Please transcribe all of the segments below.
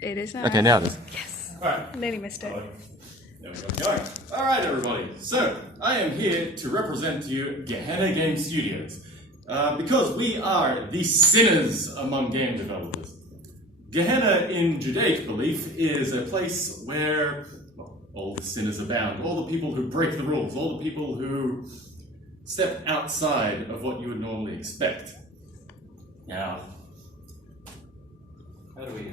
It is not. Okay, now it is. Yes. Alright. Nearly missed it. There we go. Going. Alright, everybody. So, I am here to represent to you Gehenna Game Studios. Because we are the sinners among game developers. Gehenna, in Judaic belief, is a place where all the sinners abound, all the people who break the rules, all the people who step outside of what you would normally expect. Now, how do we...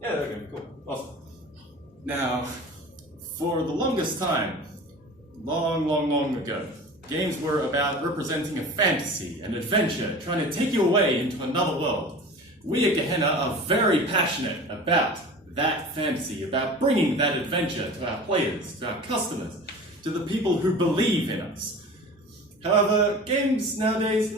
yeah, there we go. Cool. Awesome. Now, for the longest time, long ago, games were about representing a fantasy, an adventure, trying to take you away into another world. We at Gehenna are very passionate about that fantasy, about bringing that adventure to our players, to our customers, to the people who believe in us. However, games nowadays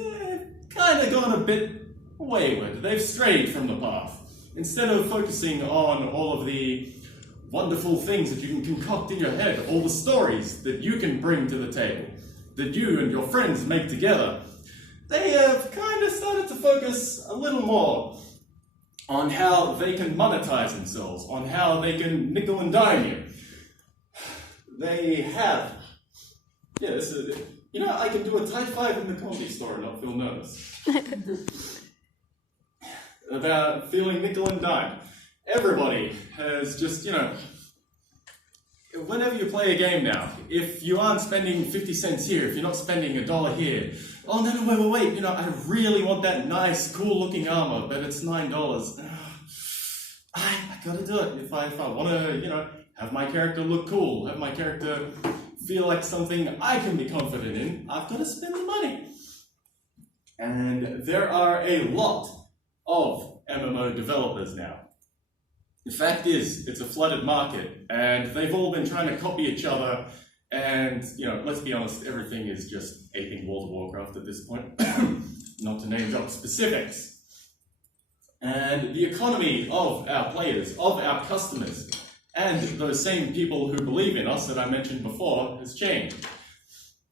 kind of gone a bit wayward. They've strayed from the path. Instead of focusing on all of the wonderful things that you can concoct in your head, all the stories that you can bring to the table, that you and your friends make together, they have kind of started to focus a little more on how they can monetize themselves, on how they can nickel and dime you. They have, yeah, this is, you know, I can do a Type 5 in the comedy store and not feel nervous. About feeling nickel and dime. Everybody has just, you know, whenever you play a game now, if you aren't spending 50 cents here, if you're not spending $1 here, oh no, wait, you know, I really want that nice, cool-looking armor, but it's $9. I gotta do it if I want to, you know, have my character look cool, have my character feel like something I can be confident in. I've got to spend the money. And there are a lot of MMO developers now. The fact is, it's a flooded market, and they've all been trying to copy each other, and, you know, let's be honest, everything is just aping World of Warcraft at this point, not to name drop specifics. And the economy of our players, of our customers, and those same people who believe in us that I mentioned before has changed.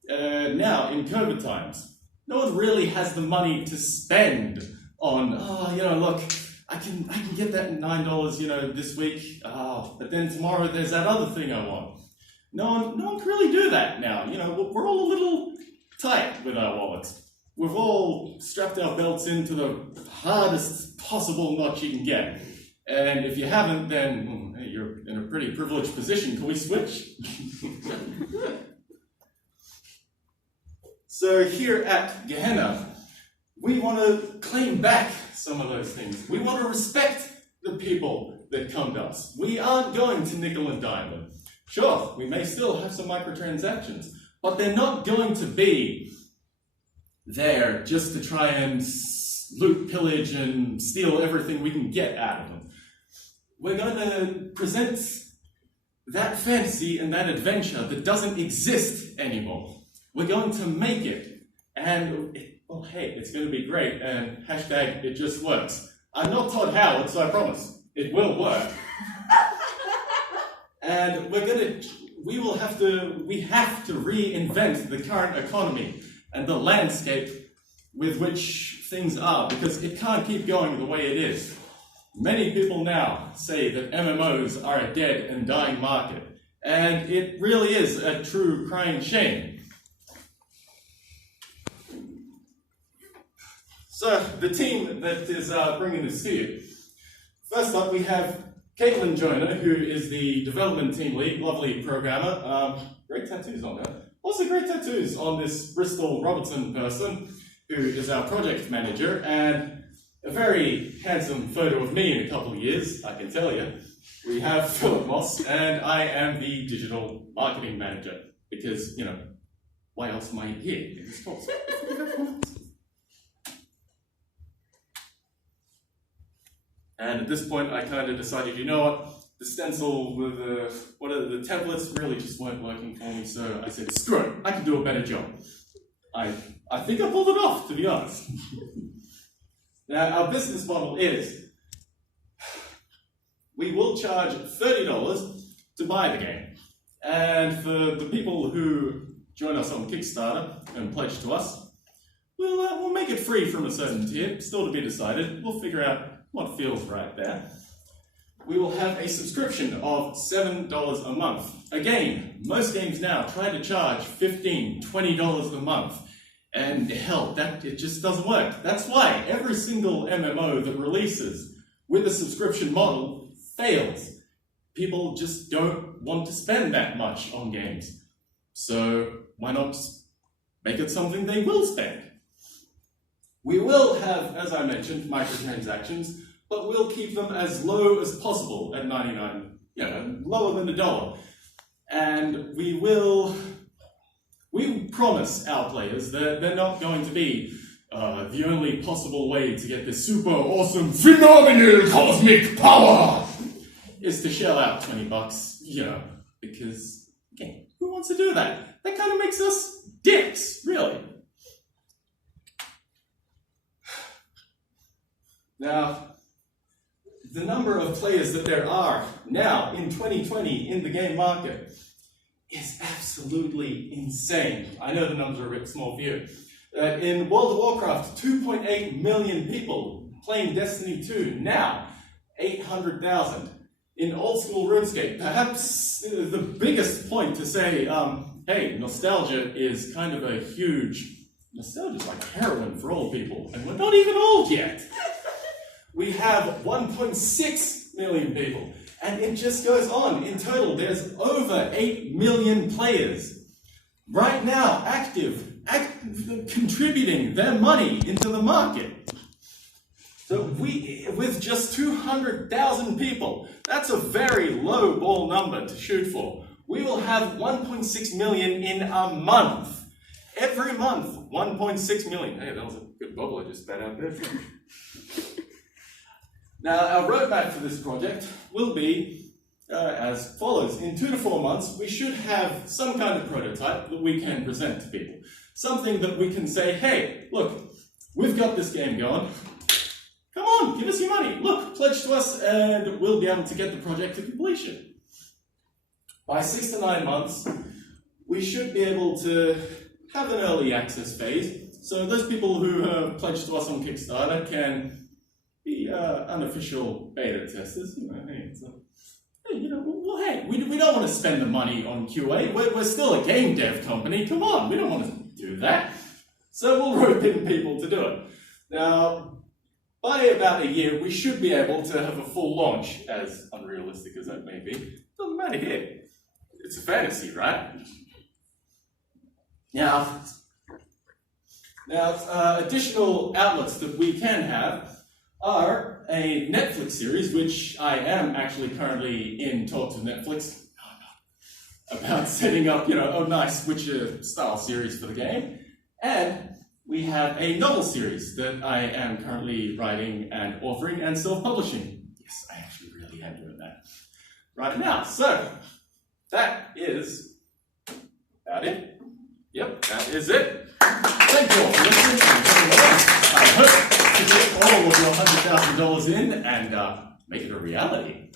Now, in COVID times, no one really has the money to spend on, oh, you know, look, I can get that $9, you know, this week, but then tomorrow there's that other thing I want. No one can really do that now. You know, we're all a little tight with our wallets. We've all strapped our belts into the hardest possible notch you can get. And if you haven't, then hey, you're in a pretty privileged position. Can we switch? So here at Gehenna, we want to claim back some of those things. We want to respect the people that come to us. We aren't going to nickel and dime them. Sure, we may still have some microtransactions, but they're not going to be there just to try and loot, pillage, and steal everything we can get out of them. We're going to present that fantasy and that adventure that doesn't exist anymore. We're going to make it, and well, hey, it's going to be great, and hashtag it just works. I'm not Todd Howard, so I promise it will work. And we have to reinvent the current economy and the landscape with which things are, because it can't keep going the way it is. Many people now say that MMOs are a dead and dying market, and it really is a true crying shame. So, the team that is bringing this to you. First up, we have Caitlin Joyner, who is the development team lead, lovely programmer. Great tattoos on her. Also great tattoos on this Bristol Robertson person, who is our project manager, and a very handsome photo of me in a couple of years, I can tell you. We have Philip Moss, and I am the digital marketing manager, because, you know, why else am I here in this course? And at this point, I kind of decided, you know what, the stencil with the templates really just weren't working for me, so I said, screw it, I can do a better job. I think I pulled it off, to be honest. Now, our business model is, we will charge $30 to buy the game. And for the people who join us on Kickstarter and pledge to us, we'll make it free from a certain tier, still to be decided. We'll figure out what feels right there. we will have a subscription of $7 a month. Again, most games now try to charge $15, $20 a month. And hell, it just doesn't work. That's why every single MMO that releases with a subscription model fails. People just don't want to spend that much on games. So why not just make it something they will spend? We will have, as I mentioned, microtransactions, but we'll keep them as low as possible at 99, lower than $1. And we promise our players that they're not going to be the only possible way to get this super awesome phenomenal cosmic power is to shell out $20, because, again, who wants to do that? That kind of makes us dicks, really. Now, the number of players that there are now in 2020 in the game market is absolutely insane. I know the numbers are a bit small for you. In World of Warcraft, 2.8 million people playing Destiny 2. Now, 800,000. In old school RuneScape, perhaps the biggest point to say, hey, nostalgia is kind of a huge... Nostalgia's like heroin for old people, and we're not even old yet. We have 1.6 million people, and it just goes on. In total, there's over 8 million players right now active contributing their money into the market. So with just 200,000 people, that's a very low ball number to shoot for. We will have 1.6 million in a month. Every month, 1.6 million. Hey, that was a good bubble I just spat out there. Now, our roadmap for this project will be as follows. In 2 to 4 months, we should have some kind of prototype that we can present to people. Something that we can say, hey, look, we've got this game going. Come on, give us your money. Look, pledge to us, and we'll be able to get the project to completion. By 6 to 9 months, we should be able to have an early access phase. So those people who have pledged to us on Kickstarter can be unofficial beta testers. Hey, we don't want to spend the money on QA. We're still a game dev company. Come on, we don't want to do that. So we'll rope in people to do it. Now, by about a year, we should be able to have a full launch, as unrealistic as that may be. Doesn't matter here. It's a fantasy, right? Now, additional outlets that we can have are a Netflix series, which I am actually currently in talks with Netflix about setting up, a nice Witcher-style series for the game. And we have a novel series that I am currently writing and authoring and self-publishing. Yes, I actually really am doing that right now. So, that is about it. Yep, that is it. Thank you all for listening and coming along. I hope to get all of your $100,000 in and make it a reality.